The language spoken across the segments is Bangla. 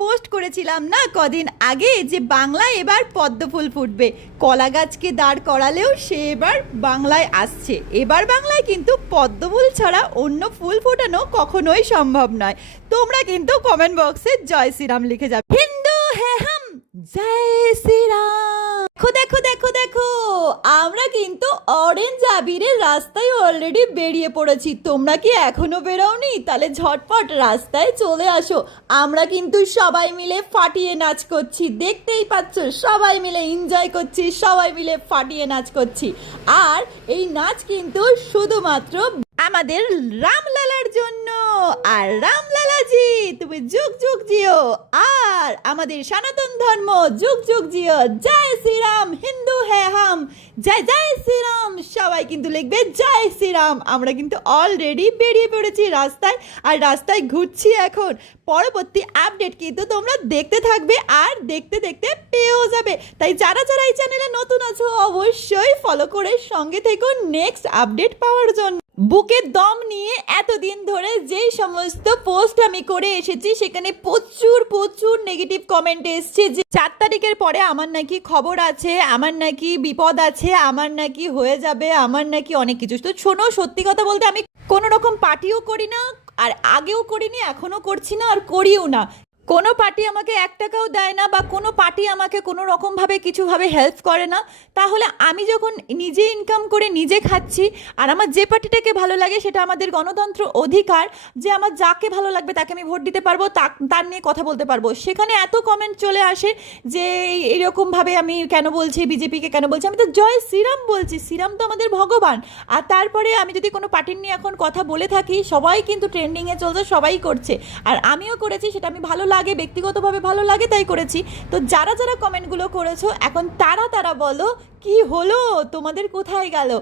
পোস্ট করেছিলাম না কদিন আগে যে বাংলায় এবার পদ্ম ফুল ফুটবে। কলা গাছকে দাঁড় করালেও সে এবার বাংলায় আসছে। এবার বাংলায় কিন্তু পদ্ম ফুল ছাড়া অন্য ফুল ফোটানো কখনোই সম্ভব নয়। তোমরা কিন্তু কমেন্ট বক্সে জয় শ্রীরাম লিখে যাবে। হিন্দু হে হাম, জয় শ্রীরাম। দেখো দেখো দেখো দেখো, আমরা কিন্তু অরেঞ্জ আবিরের রাস্তায় অলরেডি বেরিয়ে পড়েছি। তোমরা কি এখনো বেরোওনি? তাহলে ঝটপট রাস্তায় চলে আসো। আমরা কিন্তু সবাই মিলে ফাটিয়ে নাচ করছি, দেখতেই পাচ্ছ। সবাই মিলে এনজয় করছি, সবাই মিলে ফাটিয়ে নাচ করছি। আর এই নাচ কিন্তু শুধুমাত্র আমাদের রামলালার জন্য। আর রামলালাজি তুমি যুগ যুগ জিও, আর আমাদের সনাতন ধর্ম যুগ যুগ জিও। জয় শ্রীরাম, হিন্দু হে হাম, জয় জয় শ্রীরাম। সবাই কিন্তু লিখবে জয় শ্রীরাম। আমরা কিন্তু অলরেডি বেরিয়ে পড়েছি রাস্তায়, আর রাস্তায় ঘুরছি এখন। পরবর্তী আপডেট কিন্তু তোমরা দেখতে থাকবে, আর দেখতে দেখতে পেয়েও যাবে। তাই যারা যারা এই চ্যানেলে নতুন আছো অবশ্যই ফলো করে সঙ্গে থেকো নেক্সট আপডেট পাওয়ার জন্য। বুকে দম নিয়ে এতদিন ধরে যেই সমস্ত পোস্ট আমি করে এসেছি সেখানে প্রচুর প্রচুর নেগেটিভ কমেন্ট এসছে যে 4 তারিখের পরে আমার নাকি খবর আছে, আমার নাকি বিপদ আছে, আমার নাকি হয়ে যাবে, আমার নাকি অনেক কিছু। তো শোনো, সত্যি কথা বলতে আমি কোনো রকম পার্টিও করি না, আর আগেও করিনি, এখনও করছি না, আর করিও না। কোনো পার্টি আমাকে 1 টাকাও দেয় না, বা কোনো পার্টি আমাকে কোনো রকমভাবে কিছুভাবে হেল্প করে না। তাহলে আমি যখন নিজে ইনকাম করে নিজে খাচ্ছি, আর আমার যে পার্টিটাকে ভালো লাগে, সেটা আমাদের গণতন্ত্র অধিকার যে আমার যাকে ভালো লাগবে তাকে আমি ভোট দিতে পারবো, তার নিয়ে কথা বলতে পারবো। সেখানে এত কমেন্ট চলে আসে যে এরকমভাবে আমি কেন বলছি, বিজেপিকে কেন বলছি। আমি তো জয় শ্রীরাম বলছি, শ্রীরাম তো আমাদের ভগবান। আর তারপরে আমি যদি কোনো পার্টির নিয়ে এখন কথা বলে থাকি, সবাই কিন্তু ট্রেন্ডিংয়ে চলছে, সবাই করছে, আর আমিও করেছি। সেটা আমি ভালো লাগে, ব্যক্তিগতভাবে ভালো লাগে, তাই করেছি। তো যারা যারা কমেন্টগুলো করেছো এখন তারা বলো কি হলো, তোমাদের কোথায় গেল?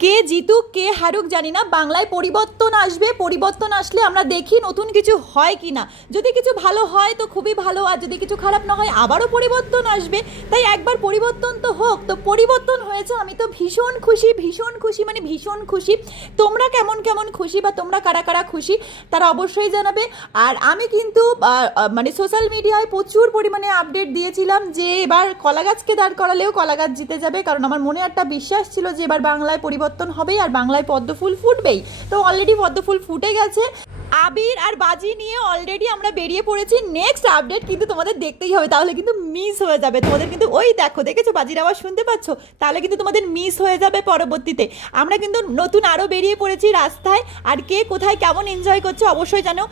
কে জিতুক কে হারুক জানি না, বাংলায় পরিবর্তন আসবে। পরিবর্তন আসলে আমরা দেখি নতুন কিছু হয় কি না। যদি কিছু ভালো হয় তো খুবই ভালো, আর যদি কিছু খারাপ না হয় আবারও পরিবর্তন আসবে। তাই একবার পরিবর্তন তো হোক। তো পরিবর্তন হয়েছে, আমি তো ভীষণ খুশি, ভীষণ খুশি, মানে ভীষণ খুশি। তোমরা কেমন কেমন খুশি, বা তোমরা কারা কারা খুশি তারা অবশ্যই জানাবে। আর আমি কিন্তু মানে সোশ্যাল মিডিয়ায় প্রচুর পরিমাণে আপডেট দিয়েছিলাম যে এবার কলা গাছকে দাঁড় করালেও কলা গাছ জিতে যাবে, কারণ আমার মনে একটা বিশ্বাস ছিল যে এবার বাংলায় পরিবর্তন হবেই, আর বাংলায় পদ্ম ফুল ফুটবেই। তো অলরেডি পদ্ম ফুল ফুটে গেছে। আবির আর বাজি নিয়ে অলরেডি আমরা বেরিয়ে পড়েছি। নেক্সট আপডেট কিন্তু তোমাদের দেখতেই হবে, তাহলে কিন্তু মিস হয়ে যাবে তোমাদের। কিন্তু ওই দেখো, দেখেছো বাজির আওয়াজ শুনতে পাচ্ছ? তাহলে কিন্তু তোমাদের মিস হয়ে যাবে পরবর্তীতে। আমরা কিন্তু নতুন আরও বেরিয়ে পড়েছি রাস্তায়, আর কে কোথায় কেমন এনজয় করছে অবশ্যই জানো।